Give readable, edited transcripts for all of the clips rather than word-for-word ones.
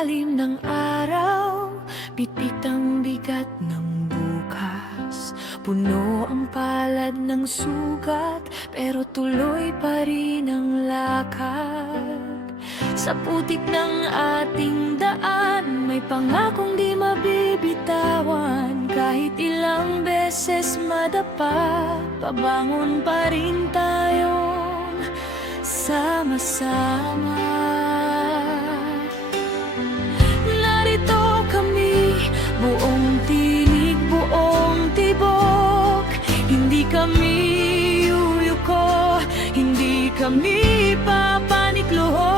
ilalim ng araw, bitbit ang bigat ng bukas. Puno ang palad ng sugat, pero tuloy pa rin ang lakad. Sa putik ng ating daan, may pangakong di mabibitawan. Kahit ilang beses madapa, pabangon pa rin tayong sama-sama. Narito kami, buong tinig, buong tibok. Hindi kami yuyuko, hindi kami papanikluho.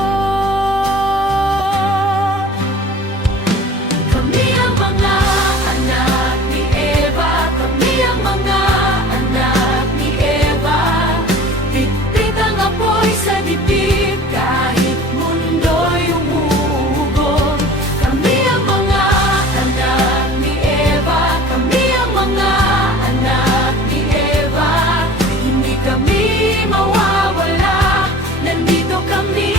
Kami ang mga anak ni Eva, kami ang mga anak ni Eva. Bitbit ang apoy sa dibdib, kahit mundo'y umuugong. Kami ang mga anak ni Eva, kami ang mga anak ni Eva. Hindi kami mawawala, nandito kami,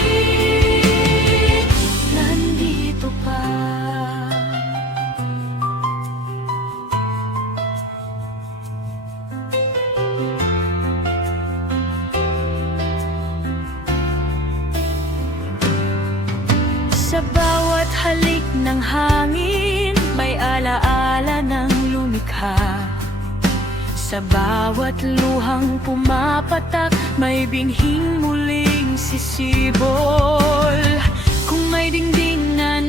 nandito pa. Sa bawat halik ng hangin, may alaala ng lumikha. Sa bawat luhang pumapatak, may binhing muling sisibol. Kung may dingding na